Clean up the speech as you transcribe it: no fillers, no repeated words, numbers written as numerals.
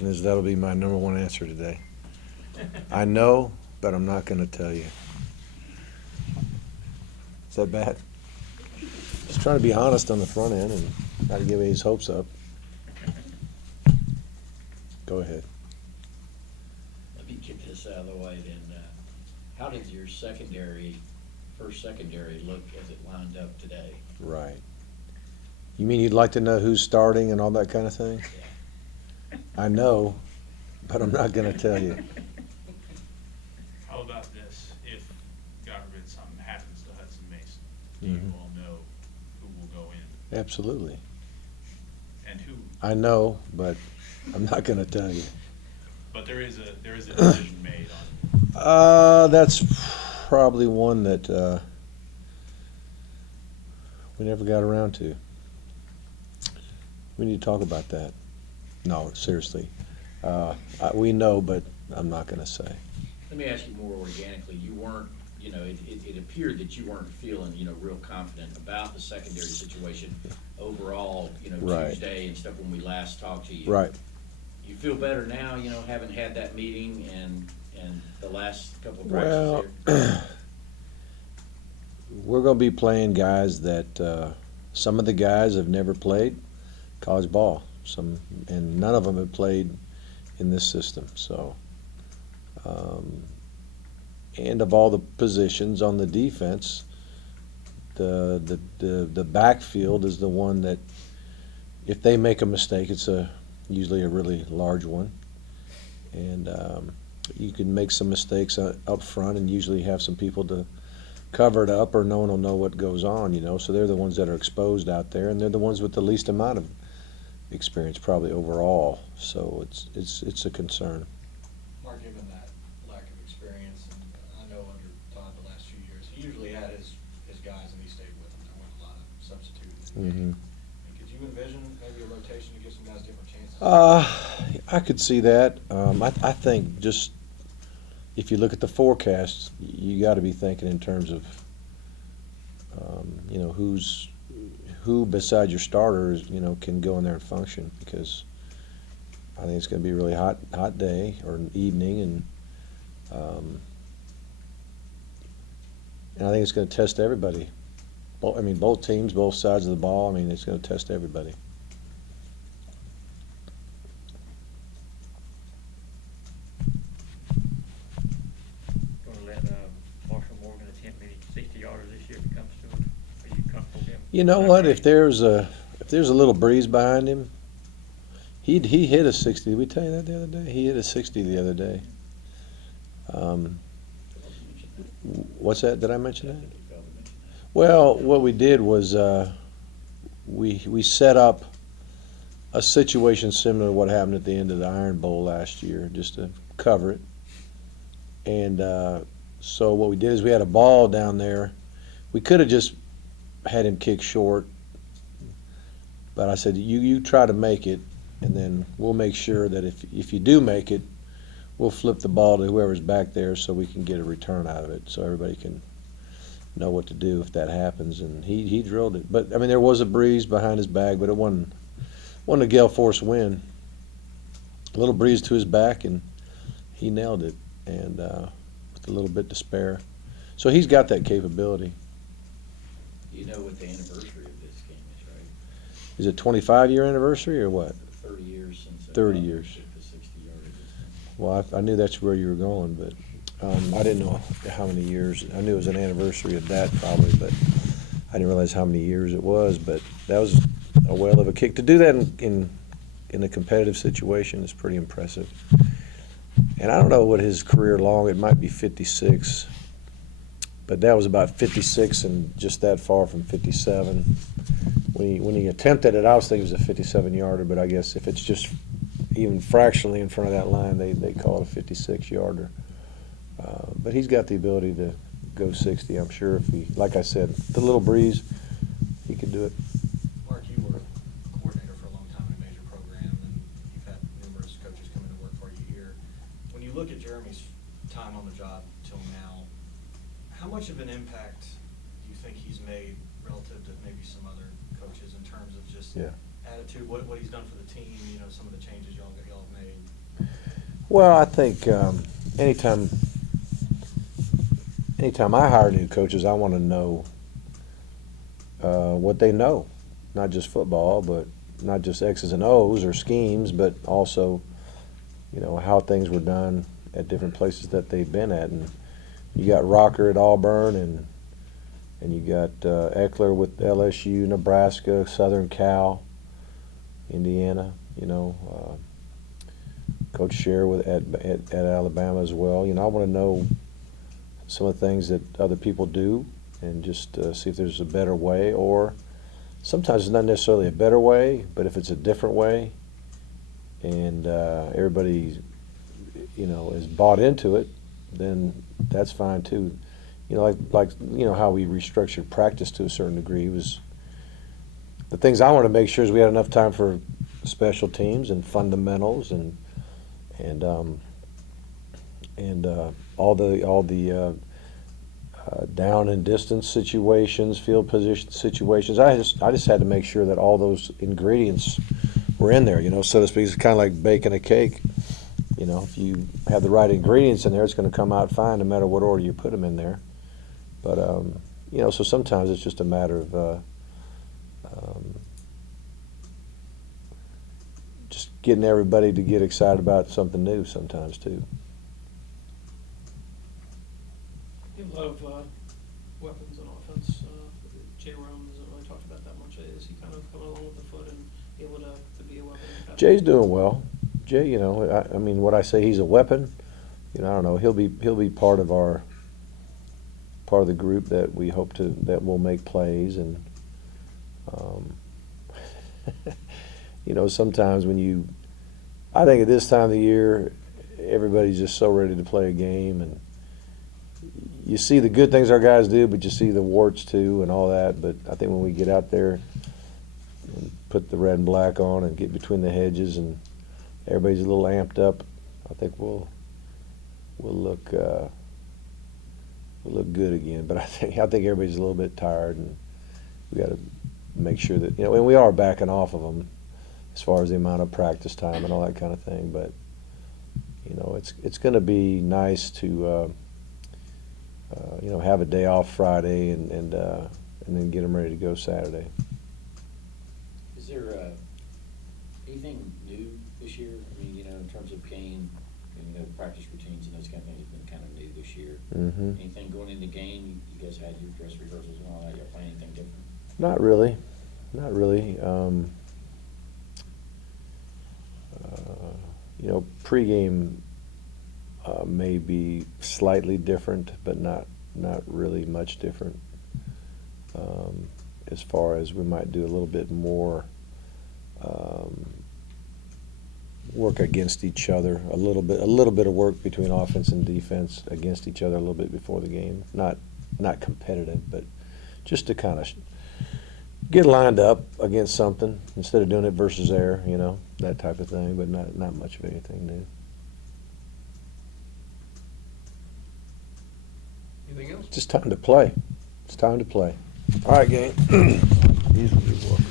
is that'll be my number one answer today. I know, but I'm not going to tell you. Is that bad? Just trying to be honest on the front end and not to give his hopes up. Go ahead. Let me get this out of the way then. How did your first secondary look as it lined up today? Right. You mean you'd like to know who's starting and all that kind of thing? Yeah. I know, but I'm not going to tell you. How about this? If, God forbid, something happens to Hudson Mason, do Mhm. you all know who will go in? Absolutely. And who, I know, but I'm not going to tell you. but there is a decision made on, That's probably one that we never got around to. We need to talk about that. No, seriously. We know, but I'm not going to say. Let me ask you more organically. You weren't, it appeared that you weren't feeling, real confident about the secondary situation overall, Right. Tuesday and stuff when we last talked to you. Right. You feel better now, having had that meeting and the last couple of Well, practices here? we're going to be playing guys that some of the guys have never played college ball. And none of them have played in this system. So, and of all the positions on the defense, the backfield is the one that, if they make a mistake, it's usually a really large one, and you can make some mistakes up front, and usually have some people to cover it up, or no one will know what goes on. So they're the ones that are exposed out there, and they're the ones with the least amount of experience probably overall. So it's a concern. Mark, given that lack of experience, and I know under Todd the last few years, he usually had his guys and he stayed with them. There weren't a lot of substitutes. Mm-hmm. Could you envision maybe a rotation to give some guys different chances? I could see that. I think just if you look at the forecast, you got to be thinking in terms of who beside your starters can go in there and function, because I think it's going to be a really hot day or an evening, and I think it's going to test everybody. Both teams, both sides of the ball. It's going to test everybody. Going to let Marshall Morgan attempt any 60-yarders this year if it comes to it? Are you comfortable with him? You know what? If there's a little breeze behind him, he hit a 60. Did we tell you that the other day? He hit a 60 the other day. What's that? Did I mention that? Well, what we did was we set up a situation similar to what happened at the end of the Iron Bowl last year, just to cover it. And so what we did is we had a ball down there. We could have just had him kick short, but I said, you try to make it, and then we'll make sure that if you do make it, we'll flip the ball to whoever's back there so we can get a return out of it, so everybody can know what to do if that happens. And he drilled it. But there was a breeze behind his back, but it wasn't a gale force wind. A little breeze to his back, and he nailed it, and with a little bit to spare. So he's got that capability. You know what the anniversary of this game is, right? Is it 25-year anniversary or what? 30 years since. 30 years. The 60-yarders. Well, I knew that's where you were going, but I didn't know how many years. I knew it was an anniversary of that probably, but I didn't realize how many years it was. But that was a whale of a kick. To do that in a competitive situation is pretty impressive. And I don't know what his career long, it might be 56, but that was about 56 and just that far from 57. When he attempted it, I was thinking it was a 57-yarder, but I guess if it's just even fractionally in front of that line, they call it a 56-yarder. But he's got the ability to go 60, I'm sure. If he, like I said, the little breeze, he could do it. Mark, you were a coordinator for a long time in a major program, and you've had numerous coaches come in and work for you here. When you look at Jeremy's time on the job till now, how much of an impact do you think he's made relative to maybe some other coaches in terms of just Yeah. attitude, what he's done for the team, some of the changes y'all have made? Well, I think anytime I hire new coaches, I want to know what they know, not just football, but not just X's and O's or schemes, but also, how things were done at different places that they've been at. And you got Rocker at Auburn, and you got Eckler with LSU, Nebraska, Southern Cal, Indiana. Coach Scher at Alabama as well. I want to know some of the things that other people do, and just see if there's a better way, or sometimes it's not necessarily a better way, but if it's a different way, and everybody, is bought into it, then that's fine too. Like how we restructured practice to a certain degree was the things I want to make sure is we had enough time for special teams and fundamentals and all the down and distance situations, field position situations. I just had to make sure that all those ingredients were in there, so to speak. It's kind of like baking a cake. If you have the right ingredients in there, it's going to come out fine no matter what order you put them in there. But, so sometimes it's just a matter of just getting everybody to get excited about something new sometimes too. You have a lot of weapons on offense. Jay Rome hasn't really talked about that much. Is he kind of coming along with the foot and able to be a weapon? Jay's doing well. Jay, I mean, what I say, he's a weapon. I don't know. He'll be part of the group that we hope that will make plays, and sometimes I think at this time of the year, everybody's just so ready to play a game, and you see the good things our guys do, but you see the warts too and all that. But I think when we get out there and put the red and black on and get between the hedges and everybody's a little amped up, I think we'll look good again. But I think everybody's a little bit tired, and we got to make sure that and we are backing off of them as far as the amount of practice time and all that kind of thing. But it's going to be nice to have a day off Friday and then get them ready to go Saturday. Is there anything new this year? I mean, in terms of game, practice routines and those kind of things have been kind of new this year. Mm-hmm. Anything going into game? You guys had your dress rehearsals and all that. Y'all playing anything different? Not really. Pregame may be slightly different, but not really much different. As far as we might do a little bit more work against each other, a little bit of work between offense and defense against each other a little bit before the game. Not competitive, but just to kind of get lined up against something instead of doing it versus air, that type of thing. But not much of anything new. Anything else? Just time to play. It's time to play. All right, gang. These will be welcome.